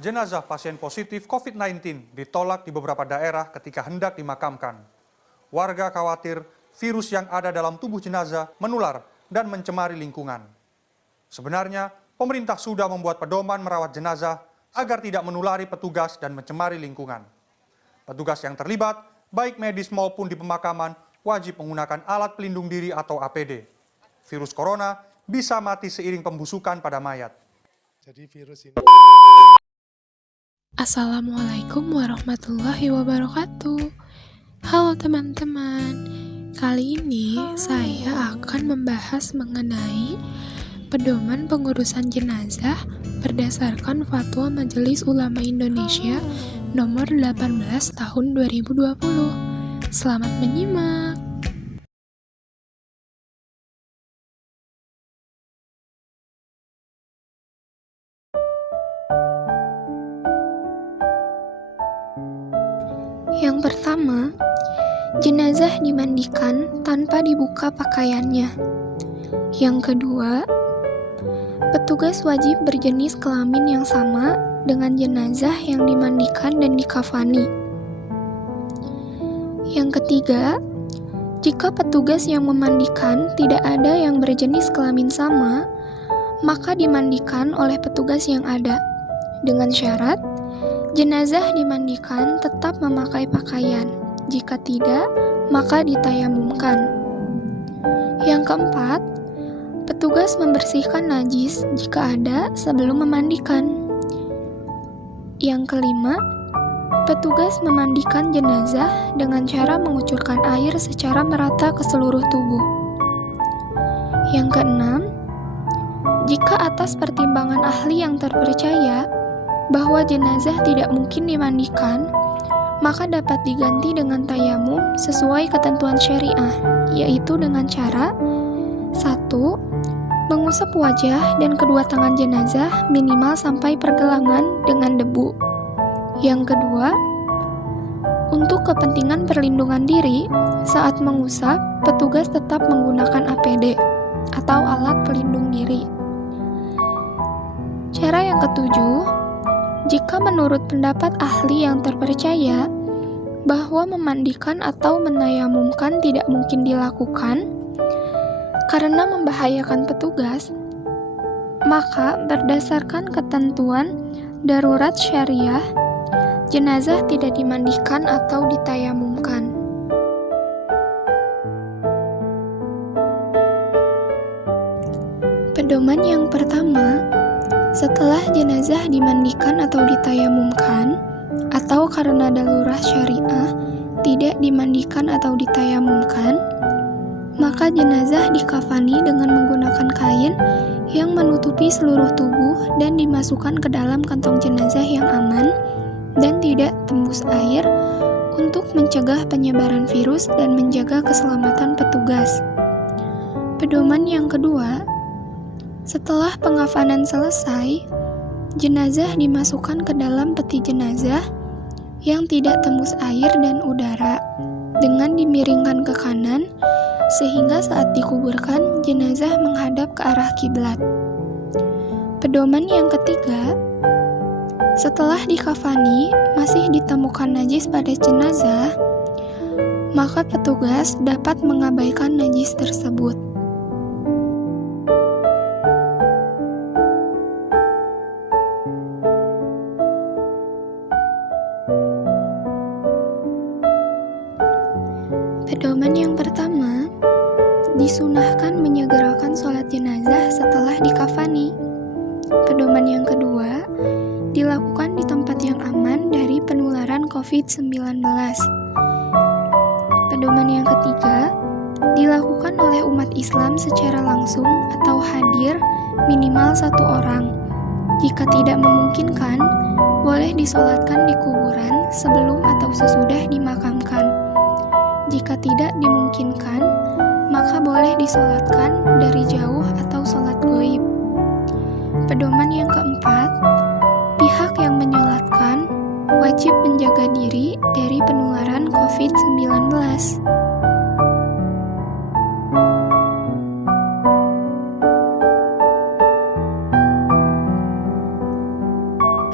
Jenazah pasien positif COVID-19 ditolak di beberapa daerah ketika hendak dimakamkan. Warga khawatir virus yang ada dalam tubuh jenazah menular dan mencemari lingkungan. Sebenarnya, pemerintah sudah membuat pedoman merawat jenazah agar tidak menulari petugas dan mencemari lingkungan. Petugas yang terlibat, baik medis maupun di pemakaman, wajib menggunakan alat pelindung diri atau APD. Virus corona bisa mati seiring pembusukan pada mayat. Jadi virus ini. Assalamualaikum warahmatullahi wabarakatuh. Halo teman-teman, kali ini saya akan membahas mengenai pedoman pengurusan jenazah berdasarkan Fatwa Majelis Ulama Indonesia nomor 18 tahun 2020. Selamat menyimak. Yang pertama, jenazah dimandikan tanpa dibuka pakaiannya. Yang kedua, petugas wajib berjenis kelamin yang sama dengan jenazah yang dimandikan dan dikafani. Yang ketiga, jika petugas yang memandikan tidak ada yang berjenis kelamin sama, maka dimandikan oleh petugas yang ada, dengan syarat jenazah dimandikan tetap memakai pakaian. Jika tidak, maka ditayamumkan. Yang keempat, petugas membersihkan najis jika ada sebelum memandikan. Yang kelima, petugas memandikan jenazah dengan cara mengucurkan air secara merata ke seluruh tubuh. Yang keenam, jika atas pertimbangan ahli yang terpercaya bahwa jenazah tidak mungkin dimandikan, maka dapat diganti dengan tayamum sesuai ketentuan syariah, yaitu dengan cara 1. Mengusap wajah dan kedua tangan jenazah minimal sampai pergelangan dengan debu. Yang kedua, untuk kepentingan perlindungan diri, saat mengusap, petugas tetap menggunakan APD atau alat pelindung diri. Cara yang ketujuh, jika menurut pendapat ahli yang terpercaya bahwa memandikan atau menayamumkan tidak mungkin dilakukan karena membahayakan petugas, maka berdasarkan ketentuan darurat syariah, jenazah tidak dimandikan atau ditayamumkan. Pedoman yang pertama, setelah jenazah dimandikan atau ditayamumkan, atau karena darurat syariah tidak dimandikan atau ditayamumkan, maka jenazah dikafani dengan menggunakan kain yang menutupi seluruh tubuh dan dimasukkan ke dalam kantong jenazah yang aman dan tidak tembus air untuk mencegah penyebaran virus dan menjaga keselamatan petugas. Pedoman yang kedua, setelah pengafanan selesai, jenazah dimasukkan ke dalam peti jenazah yang tidak tembus air dan udara dengan dimiringkan ke kanan sehingga saat dikuburkan jenazah menghadap ke arah kiblat. Pedoman yang ketiga, setelah dikafani masih ditemukan najis pada jenazah, maka petugas dapat mengabaikan najis tersebut. Pedoman yang pertama, disunahkan menyegerakan sholat jenazah setelah dikafani. Pedoman yang kedua, dilakukan di tempat yang aman dari penularan COVID-19. Pedoman yang ketiga, dilakukan oleh umat Islam secara langsung atau hadir minimal 1 orang. Jika tidak memungkinkan, boleh disolatkan di kuburan sebelum atau sesudah dimakamkan. Jika tidak dimungkinkan, maka boleh disolatkan dari jauh atau sholat goib. Pedoman yang keempat, pihak yang menyolatkan wajib menjaga diri dari penularan COVID-19.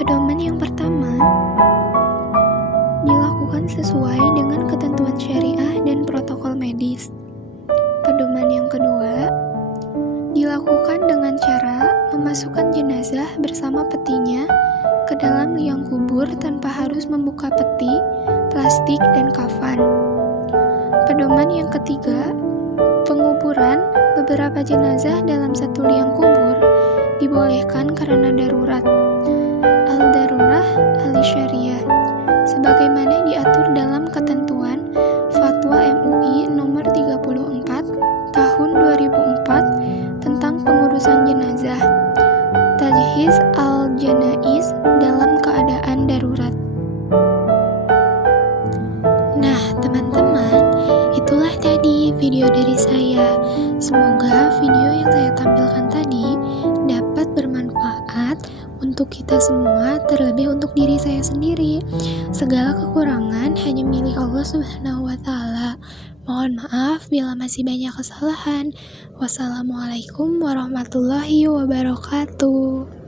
Pedoman yang pertama dilakukan sesuai dengan ketentuan syariah dan protokol medis. Pedoman yang kedua dilakukan dengan cara memasukkan jenazah bersama petinya ke dalam liang kubur tanpa harus membuka peti, plastik, dan kafan. Pedoman yang ketiga, penguburan beberapa jenazah dalam satu liang kubur dibolehkan karena darurat. Al-Darurah al-Syariah, sebagaimana diatur dalam ketentuan Fatwa MUI nomor 34 tahun 2004 tentang pengurusan jenazah, Tajhiz al-Janaiz dalam keadaan darurat. Nah, teman-teman, itulah tadi video dari saya. Semoga video yang saya tampilkan tadi dapat bermanfaat untuk kita semua, terlebih untuk diri saya sendiri. Segala kekurangan hanya milik Allah Subhanahu wa Ta'ala. Mohon maaf bila masih banyak kesalahan. Wassalamualaikum warahmatullahi wabarakatuh.